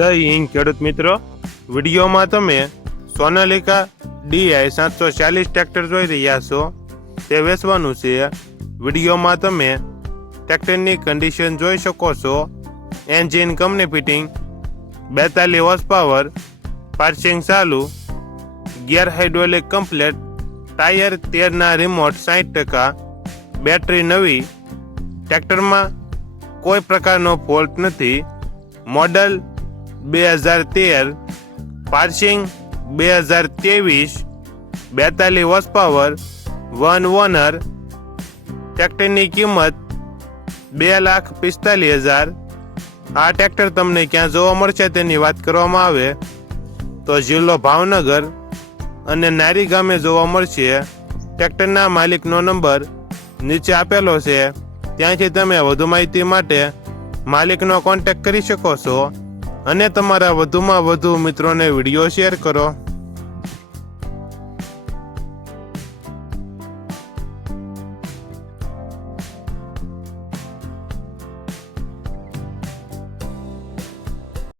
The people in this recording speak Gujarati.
જય હિન્દ ખેડૂત મિત્રો, વિડીયોમાં તમે સોનાલિકા DI 740 ટ્રેક્ટર જોઈ રહ્યા છો. તે વેચવાનું છે. વિડીયોમાં તમે ટ્રેક્ટરની કન્ડિશન જોઈ શકો છો. Engine company fitting, 42 horse power, passing ચાલુ, ગિયર હાઇડ્રોલિક કમ્પ્લેટ, ટાયર 13ના રિમોટ 60%, બેટરી નવી, ટ્રેક્ટરમાં કોઈ પ્રકારનો ફોલ્ટ નથી. Model 2013, passing 2023, 42 horse power, 1 owner. ટ્રેક્ટરની કિંમત 2,45,000. આ ટ્રેક્ટર તમને ક્યાં જોવા મળશે તેની વાત કરવામાં આવે તો જિલ્લો ભાવનગર અને નારી ગામે જોવા મળશે. ટ્રેક્ટરના માલિકનો નંબર નીચે આપેલો છે, ત્યાંથી તમે વધુ માહિતી માટે માલિકનો કોન્ટેક્ટ કરી શકો છો અને તમારા વધુમાં વધુ મિત્રોને વિડીયો શેર કરો.